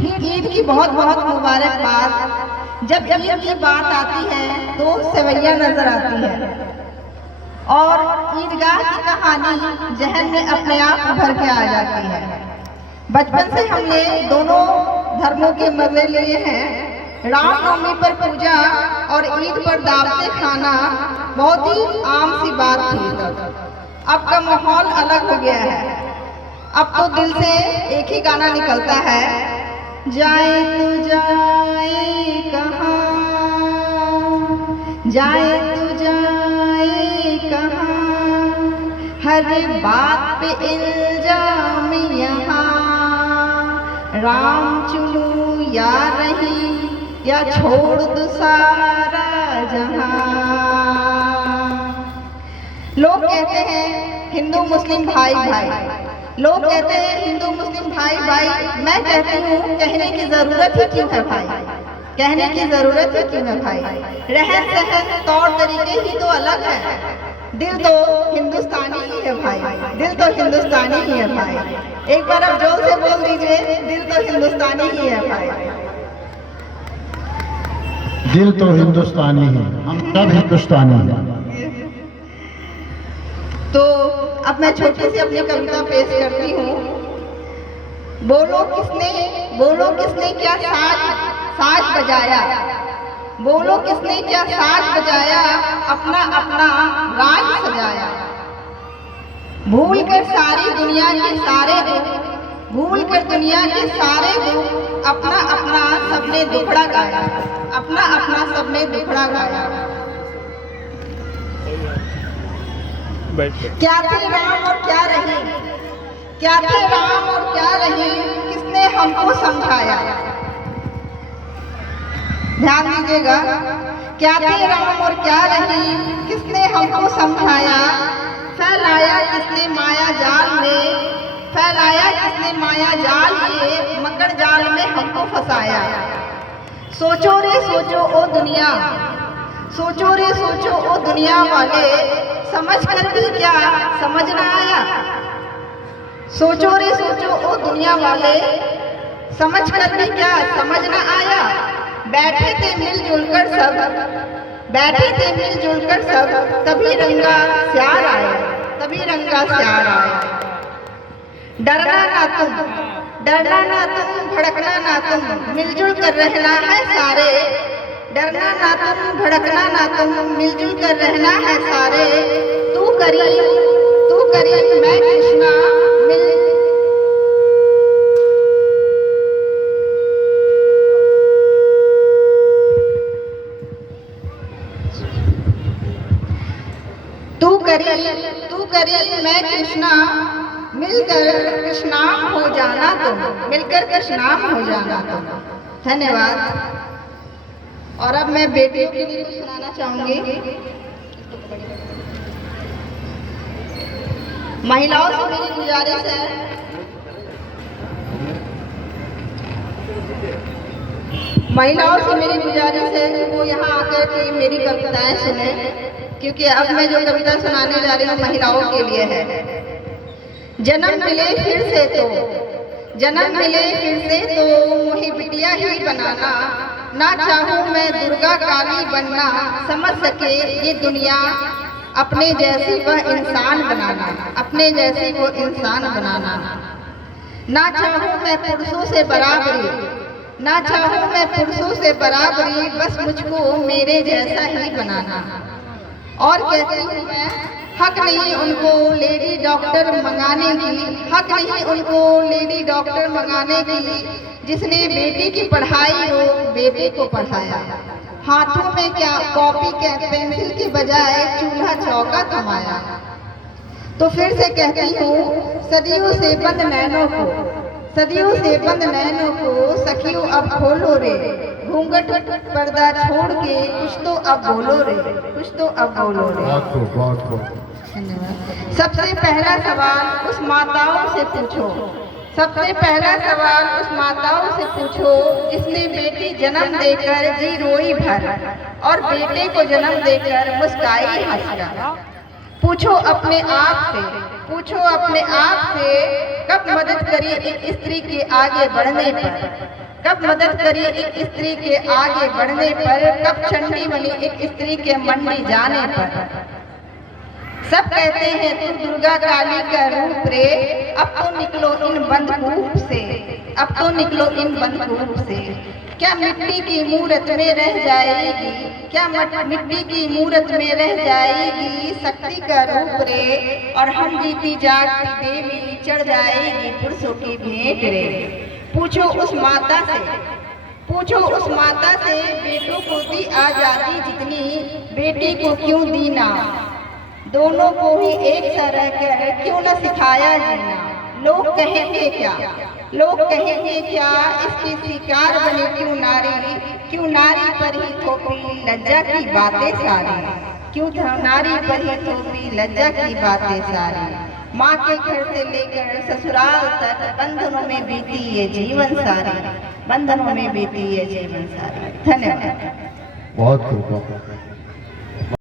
फिर ईद की बहुत बहुत मुबारकबाद। जब ईद की बात आती है तो सेवैया नजर आती है और ईदगाह की कहानी जहन में अपने आप उभर के आ जाती है। बचपन से हमने दोनों धर्मों के मजे लिए हैं। रामनवमी पर पूजा और ईद पर दावतें खाना बहुत ही आम सी बात थी तब। अब का माहौल अलग हो गया है। अब तो दिल से एक ही गाना निकलता है, जाए तू जाए कहाँ, जाए तू जाए कहाँ, हर बात पे इल्जाम यहाँ, राम चुनूं या नहीं या छोड़ दो सारा जहां। लोग कहते हैं हिंदू मुस्लिम भाई भाई, लोग कहते हैं हिंदू मुस्लिम भाई भाई। मैं कहती हूँ कहने की जरूरत ही क्यों है भाई, कहने की जरूरत ही क्यों है भाई। रहन सहन तौर तरीके ही तो अलग है, दिल तो हिंदुस्तानी ही है भाई, दिल तो हिंदुस्तानी ही है भाई। एक बार आप जोर से बोल दीजिए, दिल तो हिंदुस्तानी ही है भाई। दिल तो हिंदुस्तानी है, हम सब हिंदुस्तानी हैं। तो अब मैं छोटी सी अपनी कविता पेश करती हूँ। बोलो किसने क्या साज बजाया, बोलो किसने क्या साज बजाया, अपना अपना राज सजाया। भूल कर सारी दुनिया के सारे दुख, भूल कर दुनिया के सारे दुख, अपना अपना सबने दुखड़ा गाया, अपना अपना सबने दुखड़ा गाया। क्या थे राम और क्या रही, क्या थे राम और क्या रही, किसने हमको समझाया। ध्यान दीजिएगा, क्या थे राम और क्या रही, किसने हमको समझाया। फैलाया किसने माया जाल में, फैलाया किसने माया जाल ये, मकर जाल में हमको फंसाया। सोचो रे सोचो ओ दुनिया, सोचो रे सोचो ओ दुनिया वाले, समझ कर भी क्या समझ ना आया। सोचो रे सोचो ओ दुनिया वाले, समझ कर भी क्या समझ ना आया। बैठे थे मिलजुल कर सब, बैठे थे मिलजुल कर सब, तभी रंगा स्यार आया, तभी रंगा स्यार आया। डरना ना तुम, डरना ना तुम, भड़कना ना तुम, मिलजुल कर रहना है सारे। डरना ना तुम, भड़कना ना तुम, मिलजुल कर रहना है सारे। तू करीम मैं कृष्णा, मिल तू करीम मैं कृष्णा, मिलकर कृष्णाम हो जाना तुम, मिलकर कृष्णाम हो जाना तुम। धन्यवाद। और अब मैं बेटियों के लिए सुनाना चाहूंगी। महिलाओं से मेरी गुजारिश है, महिलाओं से मेरी गुजारिश है कि वो यहाँ आकर के मेरी कविताएं सुने, क्योंकि अब मैं जो कविता सुनाने जा रही हूँ महिलाओं के लिए है। जन्म मिले फिर से तो, जन्म मिले फिर से तो, मुझे बिटिया ही बनाना। ना चाहूँ मैं दुर्गा काली बनना, समझ सके ये दुनिया अपने जैसी वह इंसान बनाना, अपने जैसी वो इंसान बनाना। ना चाहूँ मैं पुरुषों से बराबरी, ना चाहूँ मैं पुरुषों से बराबरी, बस मुझको मेरे जैसा ही बनाना। और कहती हूँ मैं, हक नहीं उनको लेडी डॉक्टर मंगाने की, हक नहीं उनको लेडी डॉक्टर मंगाने की, जिसने बेटी की पढ़ाई रोक बेटे को पढ़ाया। हाथों में क्या कॉपी के पेंसिल के बजाय चूल्हा चौका थमाया। तो फिर से कहती हूँ, सदियों से बंद नैनों को, सदियों से बंद नैनों को, सखियों अब खोलो रे, घूंघट पर्दा छोड़ के कुछ तो अब बोलो रे, कुछ तो अब बोलो रे। सबसे पहला सवाल उस माताओं से पूछो, सबसे पहला सवाल उस माताओं से पूछो, जिसने बेटी जन्म देकर जी रोई भर और बेटे को जन्म देकर मुस्काई हंसकर। पूछो अपने आप से, पूछो अपने आप से, कब मदद करी एक स्त्री के आगे बढ़ने पर। कब मदद करी एक स्त्री के आगे बढ़ने पर, कब चंडी बनी एक स्त्री के मंडी जाने पर। सब कहते हैं तू दुर्गा काली का रूप रे, अब तो निकलो इन बंद कूप से, अब तो निकलो इन बंद कूप से। क्या मिट्टी की मूरत में रह जाएगी, क्या मिट्टी की मूरत में रह जाएगी शक्ति का रूप रे, और हम जीती जागती देवी चढ़ जाएगी पुरुषों की भेंट रे। पूछो उस माता से, पूछो उस माता से, बेटों को दी आजादी जितनी बेटी को क्यों दी ना, दोनों को ही एक सा रहकर क्यों न सिखाया जीना। लोग कहेंगे क्या, लोग कहेंगे क्या, इसकी शिकार बने क्यों नारी, क्यों नारी पर ही थोपी लज्जा की बातें सारी, क्यों नारी पर ही थोपी लज्जा की बातें सारी। माँ के घर से लेकर ससुराल तक बंधनों में बीती ये जीवन सारी, बंधनों में बीती ये जीवन सारी। धन्यवाद। बहुत खूब।